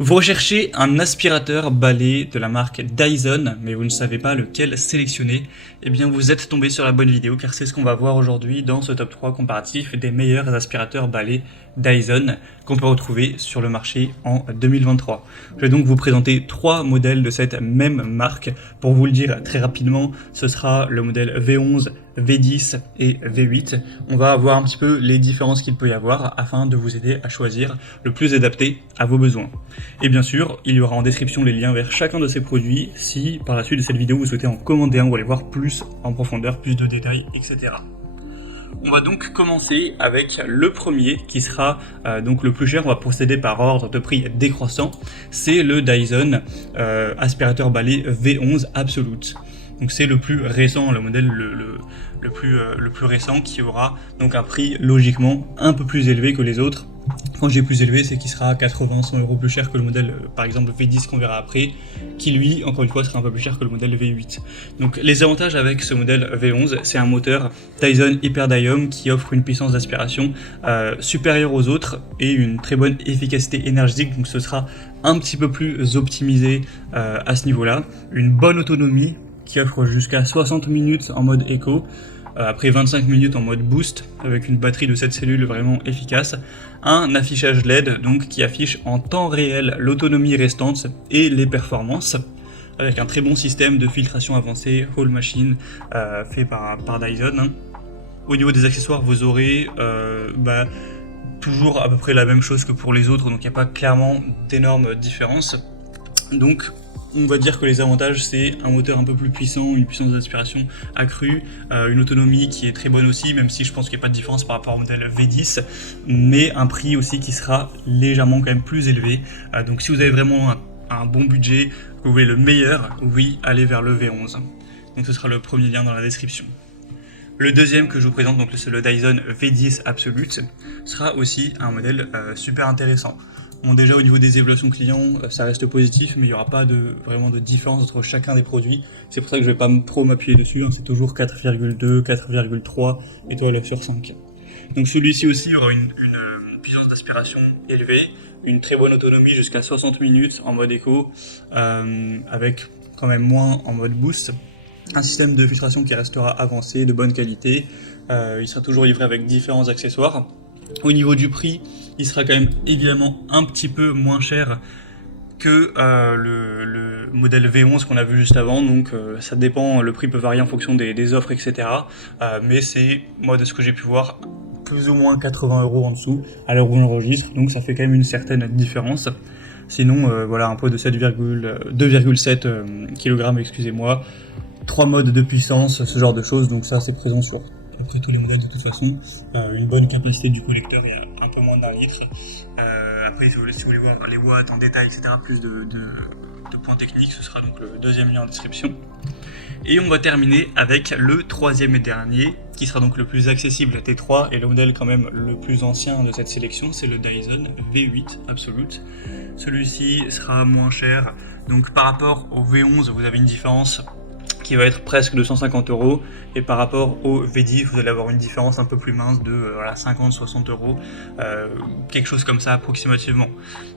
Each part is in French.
Vous recherchez un aspirateur balai de la marque Dyson, mais vous ne savez pas lequel sélectionner. Eh bien vous êtes tombé sur la bonne vidéo car c'est ce qu'on va voir aujourd'hui dans ce top 3 comparatif des meilleurs aspirateurs balai Dyson qu'on peut retrouver sur le marché en 2023. Je vais donc vous présenter 3 modèles de cette même marque. Pour vous le dire très rapidement, ce sera le modèle V11, V10 et V8. On va voir un petit peu les différences qu'il peut y avoir afin de vous aider à choisir le plus adapté à vos besoins. Et bien sûr, il y aura en description les liens vers chacun de ces produits si par la suite de cette vidéo vous souhaitez en commander un ou aller voir plus en profondeur, plus de détails, etc. On va donc commencer avec le premier qui sera donc le plus cher. On va procéder par ordre de prix décroissant. C'est le Dyson aspirateur balai V11 Absolute. Donc c'est le plus récent, le modèle le plus récent qui aura donc un prix logiquement un peu plus élevé que les autres. Quand j'ai plus élevé, c'est qu'il sera 80-100 € plus cher que le modèle, par exemple V10 qu'on verra après, qui lui, encore une fois, sera un peu plus cher que le modèle V8. Donc les avantages avec ce modèle V11, c'est un moteur Dyson Hyperdium qui offre une puissance d'aspiration supérieure aux autres et une très bonne efficacité énergétique, donc ce sera un petit peu plus optimisé à ce niveau-là. Une bonne autonomie qui offre jusqu'à 60 minutes en mode éco, après 25 minutes en mode boost, avec une batterie de 7 cellules vraiment efficace, un affichage LED donc qui affiche en temps réel l'autonomie restante et les performances, avec un très bon système de filtration avancée Hall Machine fait par Dyson. Hein. Au niveau des accessoires, vous aurez toujours à peu près la même chose que pour les autres, donc il n'y a pas clairement d'énormes différences. Donc on va dire que les avantages, c'est un moteur un peu plus puissant, une puissance d'aspiration accrue, une autonomie qui est très bonne aussi, même si je pense qu'il n'y a pas de différence par rapport au modèle V10, mais un prix aussi qui sera légèrement quand même plus élevé. Donc si vous avez vraiment un bon budget, que vous voulez le meilleur, oui, allez vers le V11. Donc ce sera le premier lien dans la description. Le deuxième que je vous présente, donc c'est le Dyson V10 Absolute, sera aussi un modèle super intéressant. Bon, déjà au niveau des évaluations clients, ça reste positif, mais il n'y aura pas vraiment de différence entre chacun des produits. C'est pour ça que je ne vais pas trop m'appuyer dessus, hein. C'est toujours 4,2, 4,3 étoiles sur 5. Donc celui-ci aussi aura une puissance d'aspiration élevée, une très bonne autonomie jusqu'à 60 minutes en mode éco, avec quand même moins en mode boost. Un système de filtration qui restera avancé, de bonne qualité. Il sera toujours livré avec différents accessoires. Au niveau du prix, il sera quand même évidemment un petit peu moins cher que le modèle V11 qu'on a vu juste avant, donc ça dépend, le prix peut varier en fonction des offres, etc. Mais c'est, moi de ce que j'ai pu voir, plus ou moins 80 € en dessous à l'heure où on enregistre, donc ça fait quand même une certaine différence. Sinon, voilà, un poids de 2,7 kg, excusez-moi, 3 modes de puissance, ce genre de choses, donc ça c'est présent sur à peu près tous les modèles de toute façon. Une bonne capacité du collecteur, il y a un peu moins d'1 litre. Après, si vous voulez voir les boîtes en détail, etc., plus de points techniques, ce sera donc le deuxième lien en description. Et on va terminer avec le troisième et dernier, qui sera donc le plus accessible à T3 et le modèle quand même le plus ancien de cette sélection, c'est le Dyson V8 Absolute. Celui-ci sera moins cher, donc par rapport au V11, vous avez une différence qui va être presque de 150 €, et par rapport au V10 vous allez avoir une différence un peu plus mince de 50-60 €, quelque chose comme ça approximativement.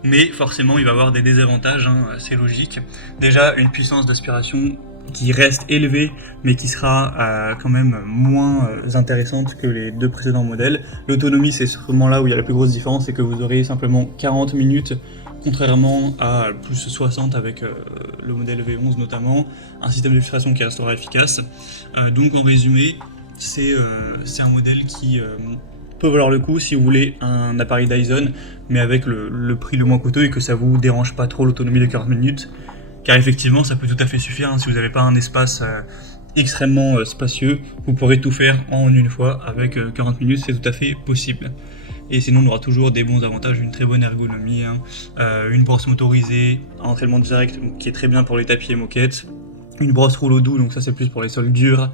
Mais forcément il va avoir des désavantages, hein, c'est logique. Déjà une puissance d'aspiration qui reste élevée mais qui sera quand même moins intéressante que les deux précédents modèles. L'autonomie, c'est sûrement là où il y a la plus grosse différence, c'est que vous aurez simplement 40 minutes contrairement à plus 60 avec le modèle V11 notamment, un système de filtration qui restera efficace. Donc en résumé, c'est un modèle qui peut valoir le coup si vous voulez un appareil Dyson, mais avec le prix le moins coûteux et que ça vous dérange pas trop l'autonomie de 40 minutes, car effectivement ça peut tout à fait suffire, hein, si vous n'avez pas un espace extrêmement spacieux, vous pourrez tout faire en une fois avec 40 minutes, c'est tout à fait possible. Et sinon on aura toujours des bons avantages, une très bonne ergonomie, hein, une brosse motorisée, un entraînement direct qui est très bien pour les tapis et moquettes, une brosse rouleau doux, donc ça c'est plus pour les sols durs,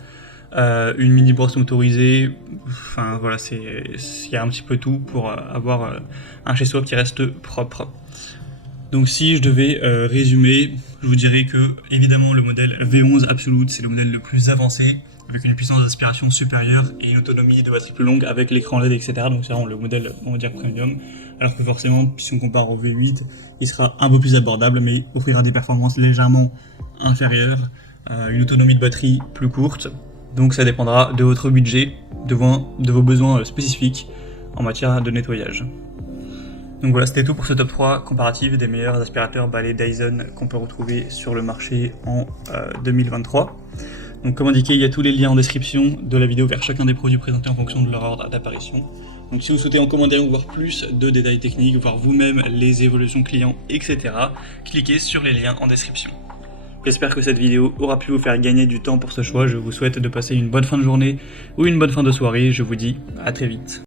une mini brosse motorisée, enfin voilà, il y a un petit peu tout pour avoir un chez-soi qui reste propre. Donc si je devais résumer, je vous dirais que évidemment le modèle V11 Absolute c'est le modèle le plus avancé, avec une puissance d'aspiration supérieure et une autonomie de batterie plus longue avec l'écran LED, etc. Donc c'est vraiment le modèle, on va dire, premium. alors que forcément, si on compare au V8, il sera un peu plus abordable, mais offrira des performances légèrement inférieures, une autonomie de batterie plus courte. Donc ça dépendra de votre budget, de vos besoins spécifiques en matière de nettoyage. Donc voilà, c'était tout pour ce top 3 comparatif des meilleurs aspirateurs balais Dyson qu'on peut retrouver sur le marché en 2023. Donc comme indiqué, il y a tous les liens en description de la vidéo vers chacun des produits présentés en fonction de leur ordre d'apparition. Donc si vous souhaitez en commentaire voir plus de détails techniques, voir vous-même les évolutions clients, etc., cliquez sur les liens en description. J'espère que cette vidéo aura pu vous faire gagner du temps pour ce choix. Je vous souhaite de passer une bonne fin de journée ou une bonne fin de soirée. Je vous dis à très vite.